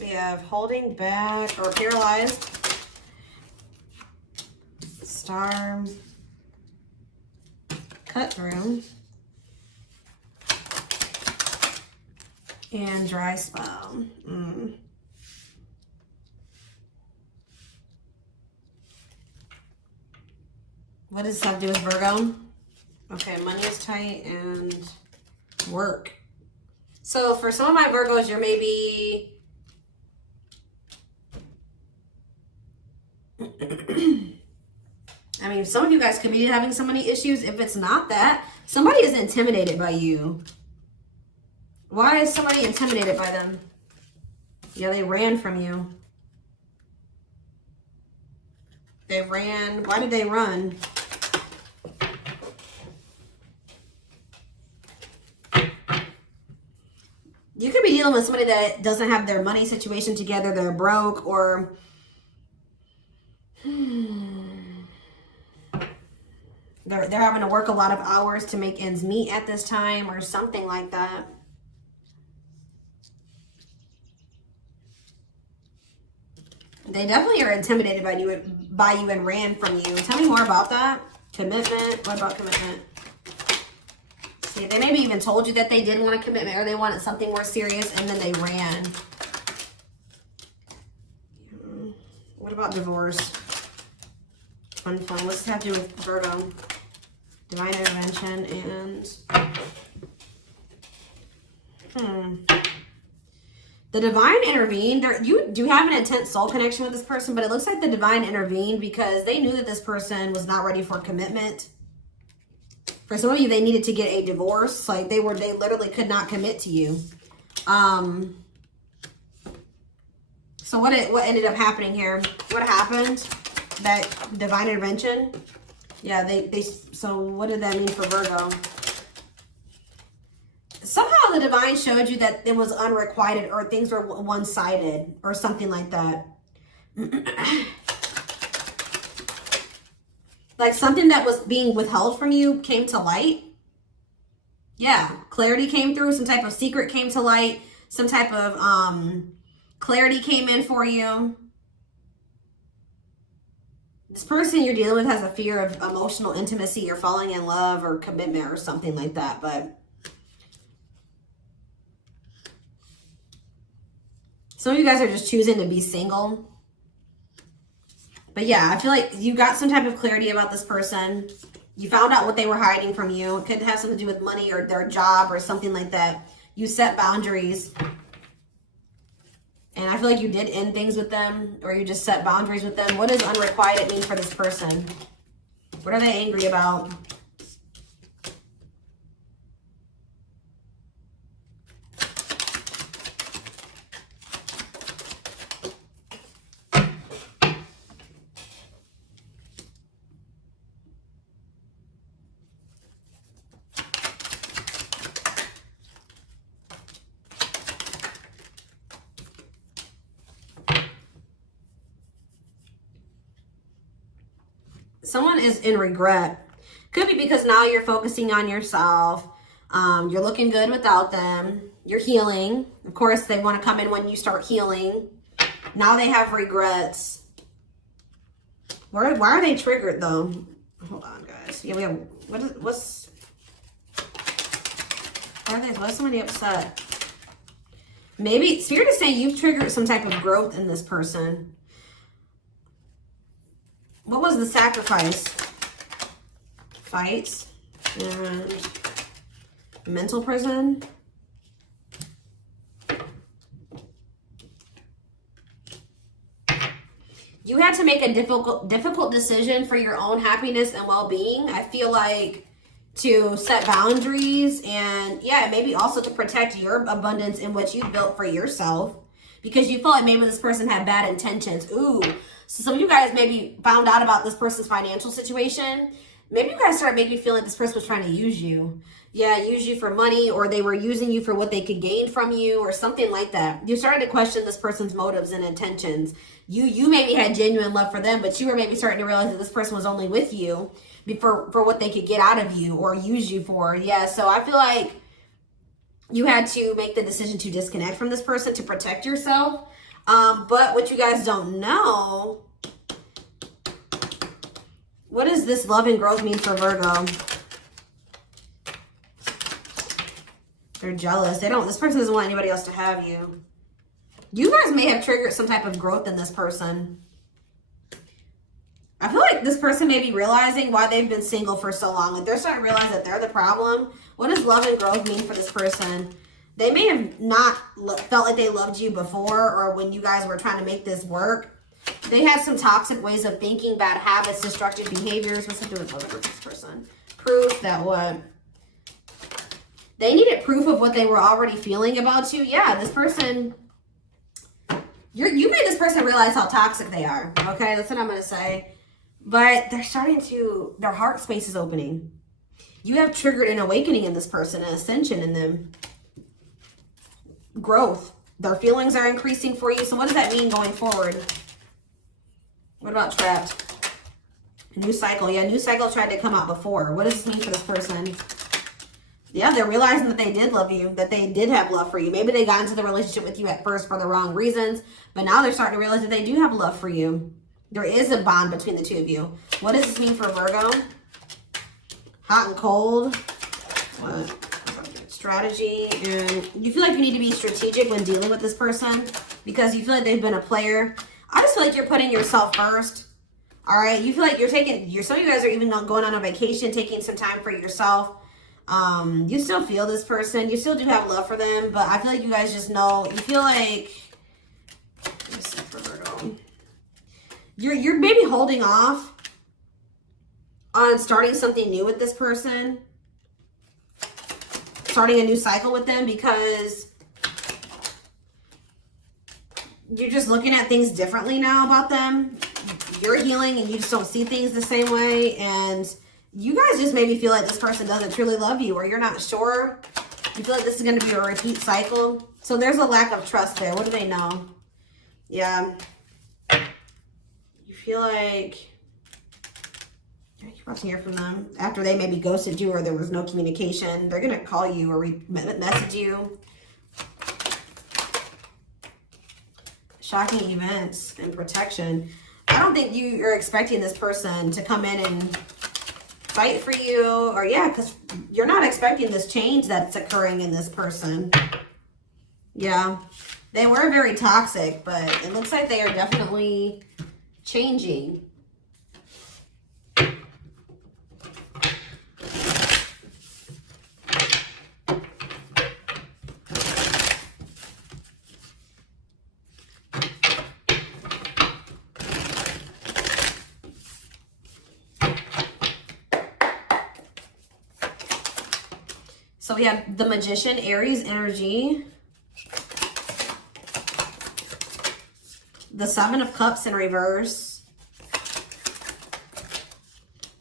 We have holding back or paralyzed. Star. Cut through. And dry spell. What does this have to do with Virgo? Okay, money is tight and work. So for some of my Virgos, you're maybe... I mean, some of you guys could be having so many issues. If it's not that, somebody is intimidated by you. Why is somebody intimidated by them? Yeah, they ran from you. They ran. Why did they run? You could be dealing with somebody that doesn't have their money situation together. They're broke, or they're having to work a lot of hours to make ends meet at this time, or something like that. They definitely are intimidated by you and ran from you. Tell me more about that. Commitment. What about commitment? See, they maybe even told you that they did want a commitment or they wanted something more serious, and then they ran. What about divorce? Fun. What's this have to do with Virgo? Divine intervention and... The divine intervened. You do have an intense soul connection with this person, but it looks like the divine intervened because they knew that this person was not ready for commitment. For some of you, they needed to get a divorce. Like they literally could not commit to you. So what ended up happening here? What happened? That divine intervention? Yeah, so what did that mean for Virgo? Somehow the divine showed you that it was unrequited or things were one-sided or something like that. Like something that was being withheld from you came to light. Yeah, clarity came through. Some type of secret came to light. Some type of clarity came in for you. This person you're dealing with has a fear of emotional intimacy or falling in love or commitment or something like that, but... Some of you guys are just choosing to be single. But yeah, I feel like you got some type of clarity about this person. You found out what they were hiding from you. It could have something to do with money or their job or something like that. You set boundaries. And I feel like you did end things with them, or you just set boundaries with them. What does unrequited mean for this person? What are they angry about? Someone is in regret. Could be because now you're focusing on yourself. You're looking good without them. You're healing. Of course, they want to come in when you start healing. Now they have regrets. Why are they triggered though? Hold on, guys. Yeah, we have, what's somebody upset? Maybe Spirit is saying you've triggered some type of growth in this person. What was the sacrifice? Fights and mental prison. You had to make a difficult decision for your own happiness and well-being. I feel like to set boundaries and yeah, maybe also to protect your abundance in what you built for yourself, because you felt like maybe this person had bad intentions. Ooh. So some of you guys maybe found out about this person's financial situation. Maybe you guys started making you feel like this person was trying to use you. Yeah, use you for money, or they were using you for what they could gain from you or something like that. You started to question this person's motives and intentions. You maybe had genuine love for them, but you were maybe starting to realize that this person was only with you for what they could get out of you or use you for. Yeah, so I feel like you had to make the decision to disconnect from this person to protect yourself. But what you guys don't know, what does this love and growth mean for Virgo? They're jealous. This person doesn't want anybody else to have you. You guys may have triggered some type of growth in this person. I feel like this person may be realizing why they've been single for so long. Like they're starting to realize that they're the problem. What does love and growth mean for this person? They may have not felt like they loved you before, or when you guys were trying to make this work. They had some toxic ways of thinking, bad habits, destructive behaviors. What's it doing with this person? Proof that what? They needed proof of what they were already feeling about you. Yeah, this person, you made this person realize how toxic they are. Okay, that's what I'm going to say. But they're starting to, their heart space is opening. You have triggered an awakening in this person, an ascension in them. Growth. Their feelings are increasing for you. So what does that mean going forward? What about trapped? New cycle. Yeah, new cycle tried to come out before. What does this mean for this person? Yeah, they're realizing that they did love you, that they did have love for you. Maybe they got into the relationship with you at first for the wrong reasons, but now they're starting to realize that they do have love for you. There is a bond between the two of you. What does this mean for Virgo? Hot and cold. What? Strategy. And you feel like you need to be strategic when dealing with this person because you feel like they've been a player. I just feel like you're putting yourself first. All right? You feel like you're taking, some of you guys are even going on a vacation, taking some time for yourself. You still feel this person. You still do have love for them, but I feel like you guys just know, you feel like, let's see for Virgo. You're maybe holding off on starting something new with this person, starting a new cycle with them because you're just looking at things differently now about them. You're healing and you just don't see things the same way, and you guys just maybe feel like this person doesn't truly love you, or you're not sure. You feel like this is going to be a repeat cycle. So there's a lack of trust there. What do they know? Yeah. You feel like you're about to hear from them after they maybe ghosted you or there was no communication. They're going to call you or message you. Shocking events and protection. I don't think you're expecting this person to come in and fight for you, or yeah, because you're not expecting this change that's occurring in this person. Yeah, they were very toxic, but it looks like they are definitely changing. So we have the Magician, Aries energy. The Seven of Cups in reverse.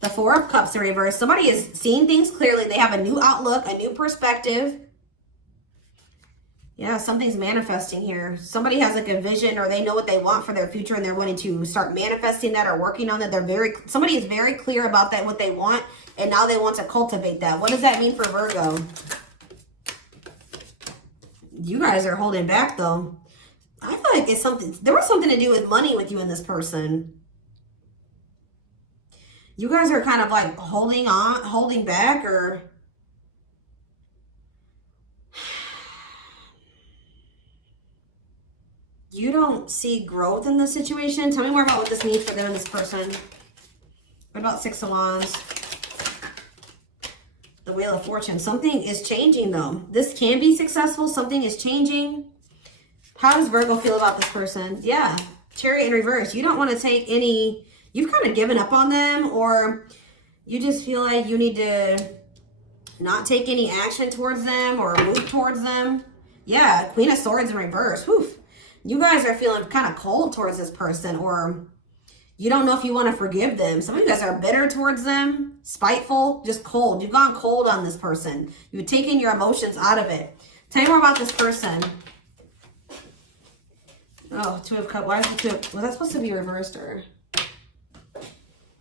The Four of Cups in reverse. Somebody is seeing things clearly. They have a new outlook, a new perspective. Yeah, something's manifesting here. Somebody has like a vision, or they know what they want for their future and they're wanting to start manifesting that or working on that. Somebody is very clear about that, what they want, and now they want to cultivate that. What does that mean for Virgo? You guys are holding back though. I feel like it's something, there was something to do with money with you and this person. You guys are kind of like holding back, or you don't see growth in this situation. Tell me more about what this means for them and this person. What about Six of Wands? The Wheel of Fortune. Something is changing though. This can be successful. Something is changing. How does Virgo feel about this person? Yeah. Chariot in reverse. You don't want to take any, you've kind of given up on them, or you just feel like you need to not take any action towards them or move towards them. Yeah. Queen of Swords in reverse. Whew. You guys are feeling kind of cold towards this person, or you don't know if you want to forgive them. Some of you guys are bitter towards them, spiteful, just cold. You've gone cold on this person. You've taken your emotions out of it. Tell me more about this person. Oh, Two of Cups. Why is the Two of, was that supposed to be reversed, or?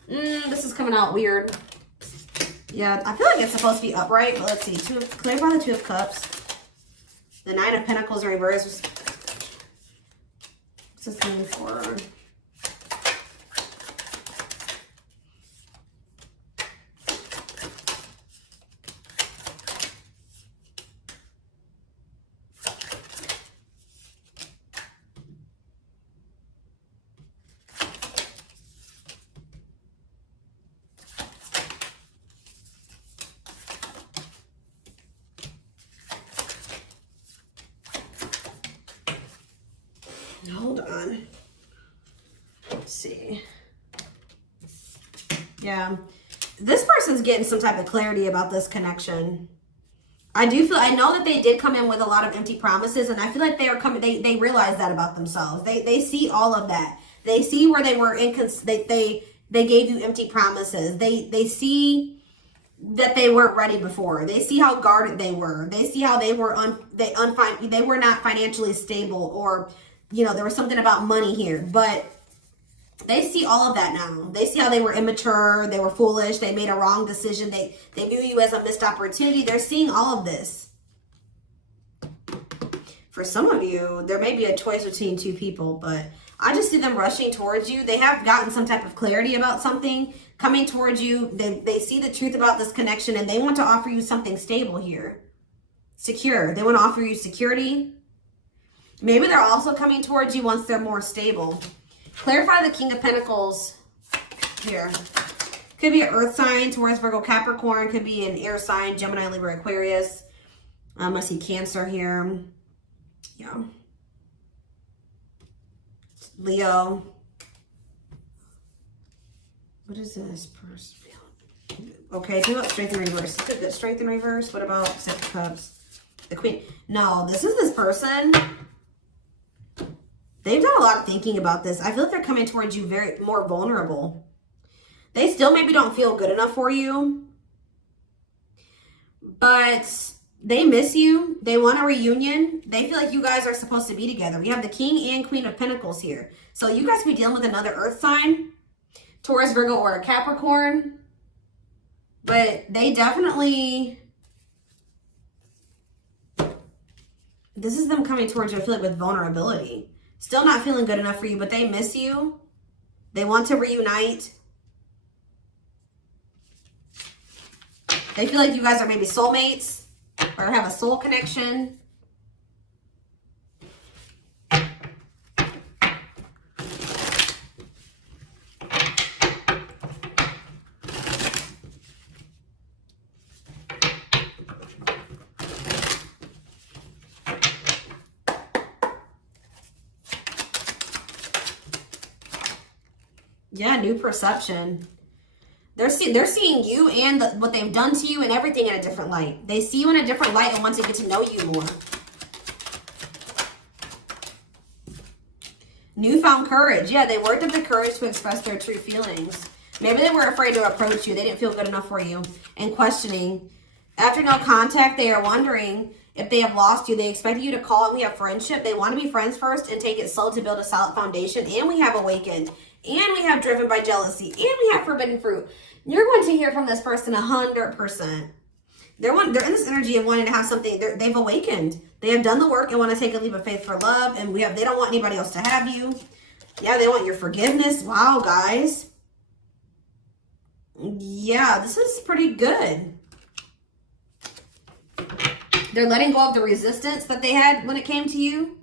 This is coming out weird. Yeah, I feel like it's supposed to be upright, but let's see. Clarify the Two of Cups. The Nine of Pentacles in reverse. this mean for... Hold on. Let's see. Yeah. This person's getting some type of clarity about this connection. I know that they did come in with a lot of empty promises, and I feel like they are coming, they realize that about themselves. They see all of that. They see where they were they gave you empty promises. They see that they weren't ready before. They see how guarded they were. They see how they were they were not financially stable, or you know, there was something about money here, but they see all of that now. They see how they were immature, they were foolish, they made a wrong decision, they view you as a missed opportunity. They're seeing all of this. For some of you, there may be a choice between two people, but I just see them rushing towards you. They have gotten some type of clarity about something coming towards you. They see the truth about this connection, and they want to offer you something stable here. Secure. They want to offer you security. Maybe they're also coming towards you once they're more stable. Clarify the King of Pentacles here. Could be an earth sign, Taurus, Virgo, Capricorn. Could be an air sign, Gemini, Libra, Aquarius. I see Cancer here. Yeah. Leo. What is this person? Okay, do about Strength in Reverse. Is it good Strength in Reverse? What about Six of Cups? The Queen. No, this is this person. They've done a lot of thinking about this. I feel like they're coming towards you very more vulnerable. They still maybe don't feel good enough for you, but they miss you. They want a reunion. They feel like you guys are supposed to be together. We have the King and Queen of Pentacles here. So you guys could be dealing with another earth sign, Taurus, Virgo, or a Capricorn. But they definitely... This is them coming towards you, I feel like, with vulnerability. Still not feeling good enough for you, but they miss you. They want to reunite. They feel like you guys are maybe soulmates or have a soul connection. Yeah, new perception. They're seeing you and what they've done to you and everything in a different light. They see you in a different light and want to get to know you more. Newfound courage. Yeah, they worked up the courage to express their true feelings. Maybe they were afraid to approach you. They didn't feel good enough for you. And questioning. After no contact, they are wondering if they have lost you. They expect you to call, and we have friendship. They want to be friends first and take it slow to build a solid foundation. And we have awakened. And we have driven by jealousy. And we have forbidden fruit. You're going to hear from this person 100%. They're in this energy of wanting to have something. They've awakened. They have done the work and want to take a leap of faith for love. And they don't want anybody else to have you. Yeah, they want your forgiveness. Wow, guys. Yeah, this is pretty good. They're letting go of the resistance that they had when it came to you.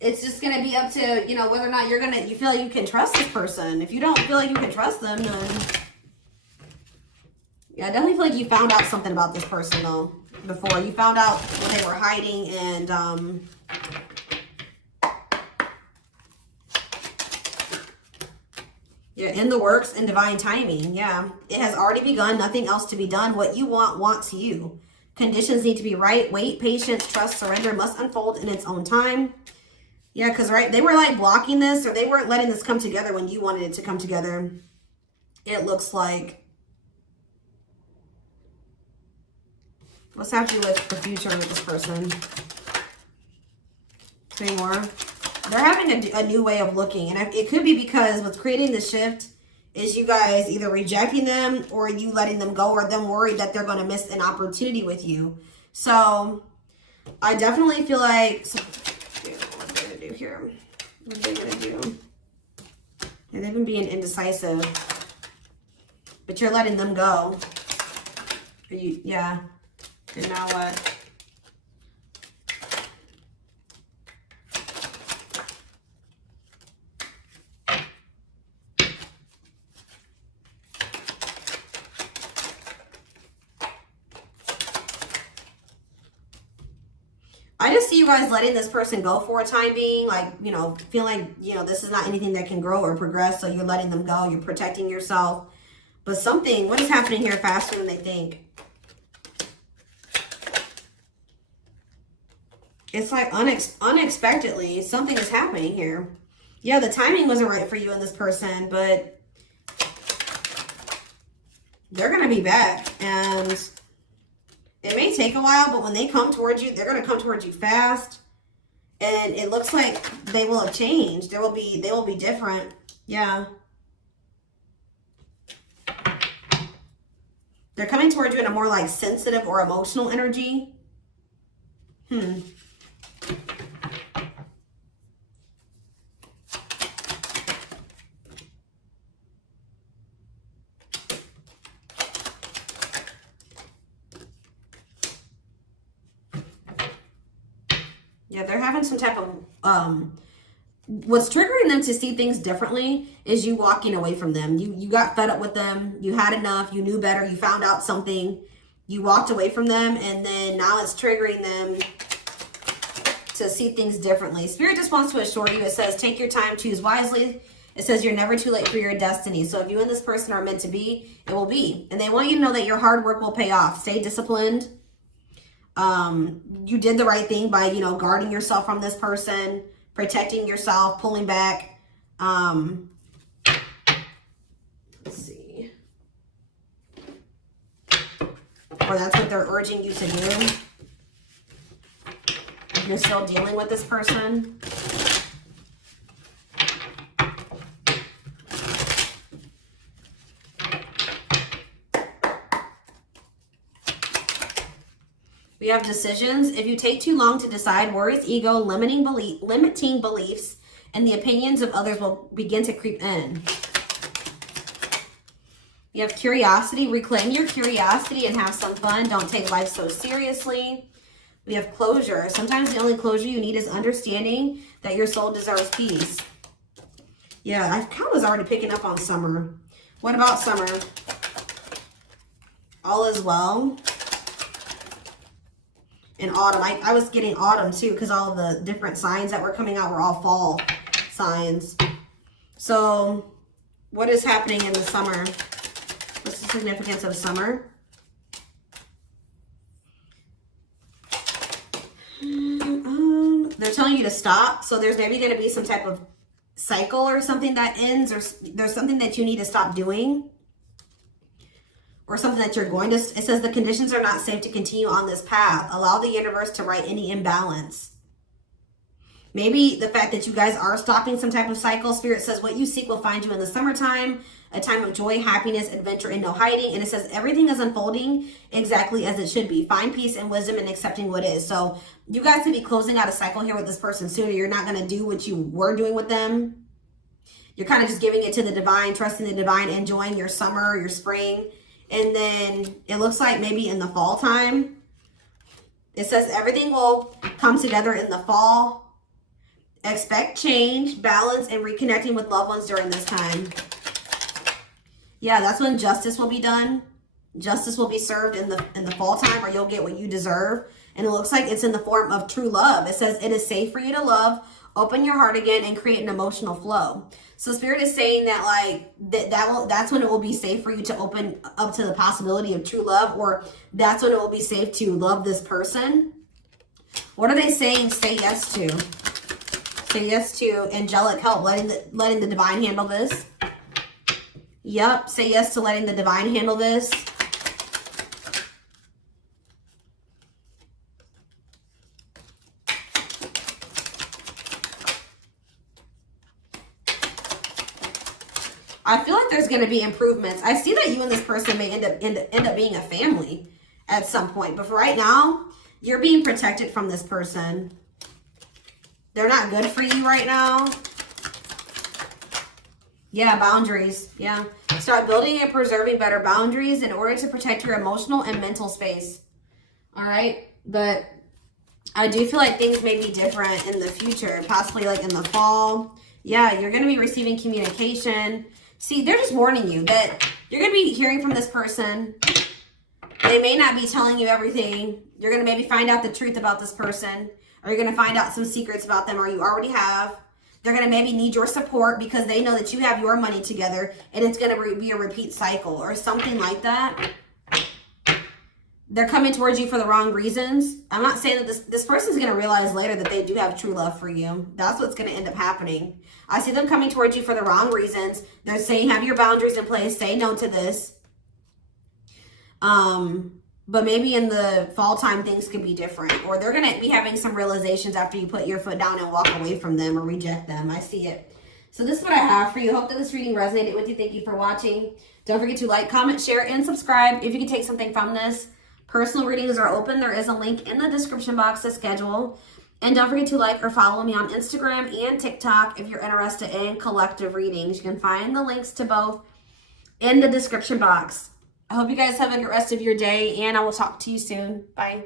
It's just going to be up to, you know, whether or not you feel like you can trust this person. If you don't feel like you can trust them, then... Yeah, I definitely feel like you found out something about this person, though, before. You found out what they were hiding, and, yeah, in the works and divine timing. Yeah, it has already begun. Nothing else to be done. What you want wants you. Conditions need to be right. Wait, patience, trust, surrender must unfold in its own time. Yeah, because, right, they were, like, blocking this, or they weren't letting this come together when you wanted it to come together. It looks like. What's happening with the future with this person? 3 more. They're having a new way of looking. And it could be because what's creating the shift is you guys either rejecting them or you letting them go, or them worried that they're going to miss an opportunity with you. So I definitely feel like... do here? What are they gonna do? Yeah, they've been being indecisive, but you're letting them go. Are you? Yeah. And now what? I just see you guys letting this person go for a time being, like, you know, feeling like, you know, this is not anything that can grow or progress, so you're letting them go, you're protecting yourself. But something, what is happening here faster than they think? It's like unexpectedly, something is happening here. Yeah, the timing wasn't right for you and this person, but they're going to be back, and it may take a while, but when they come towards you, they're going to come towards you fast. And it looks like they will have changed. They will be different. Yeah. They're coming towards you in a more like sensitive or emotional energy. Yeah, they're having some type of, what's triggering them to see things differently is you walking away from them. You got fed up with them. You had enough. You knew better. You found out something. You walked away from them, and then now it's triggering them to see things differently. Spirit just wants to assure you. It says, take your time, choose wisely. It says you're never too late for your destiny. So if you and this person are meant to be, it will be. And they want you to know that your hard work will pay off. Stay disciplined. You did the right thing by, you know, guarding yourself from this person, protecting yourself, pulling back. Let's see. Or that's what they're urging you to do. If you're still dealing with this person. We have decisions. If you take too long to decide, worries, ego, limiting beliefs, and the opinions of others will begin to creep in. You have curiosity. Reclaim your curiosity and have some fun. Don't take life so seriously. We have closure. Sometimes the only closure you need is understanding that your soul deserves peace. Yeah, I kind of was already picking up on summer. What about summer? All is well. In autumn, I was getting autumn too, because all of the different signs that were coming out were all fall signs. So what is happening in the summer? What's the significance of summer? They're telling you to stop. So there's maybe going to be some type of cycle or something that ends, or there's something that you need to stop doing. Or something that you're going to, it says the conditions are not safe to continue on this path. Allow the universe to right any imbalance. Maybe the fact that you guys are stopping some type of cycle. Spirit says what you seek will find you in the summertime. A time of joy, happiness, adventure, and no hiding. And it says everything is unfolding exactly as it should be. Find peace and wisdom in accepting what is. So you guys could be closing out a cycle here with this person sooner. You're not going to do what you were doing with them. You're kind of just giving it to the divine, trusting the divine, enjoying your summer, your spring. And then it looks like maybe in the fall time, it says everything will come together in the fall. Expect change, balance, and reconnecting with loved ones during this time. Yeah, that's when justice will be done. Justice will be served in the fall time, or you'll get what you deserve. And it looks like it's in the form of true love. It says it is safe for you to love, open your heart again, and create an emotional flow. So Spirit is saying that like that's when it will be safe for you to open up to the possibility of true love, or that's when it will be safe to love this person. What are they saying? Say yes to. Say yes to angelic help, letting the divine handle this. Yep, say yes to letting the divine handle this. I feel like there's going to be improvements. I see that you and this person may end up being a family at some point. But for right now, you're being protected from this person. They're not good for you right now. Yeah, boundaries. Yeah. Start building and preserving better boundaries in order to protect your emotional and mental space. All right. But I do feel like things may be different in the future, possibly like in the fall. Yeah, you're going to be receiving communication. See, they're just warning you that you're going to be hearing from this person. They may not be telling you everything. You're going to maybe find out the truth about this person. Or you're going to find out some secrets about them, or you already have. They're going to maybe need your support because they know that you have your money together and it's going to be a repeat cycle or something like that. They're coming towards you for the wrong reasons. I'm not saying that this person's going to realize later that they do have true love for you. That's what's going to end up happening. I see them coming towards you for the wrong reasons. They're saying have your boundaries in place. Say no to this. But maybe in the fall time, things could be different. Or they're going to be having some realizations after you put your foot down and walk away from them or reject them. I see it. So this is what I have for you. Hope that this reading resonated with you. Thank you for watching. Don't forget to like, comment, share, and subscribe if you can take something from this. Personal readings are open. There is a link in the description box to schedule. And don't forget to like or follow me on Instagram and TikTok if you're interested in collective readings. You can find the links to both in the description box. I hope you guys have a good rest of your day, and I will talk to you soon. Bye.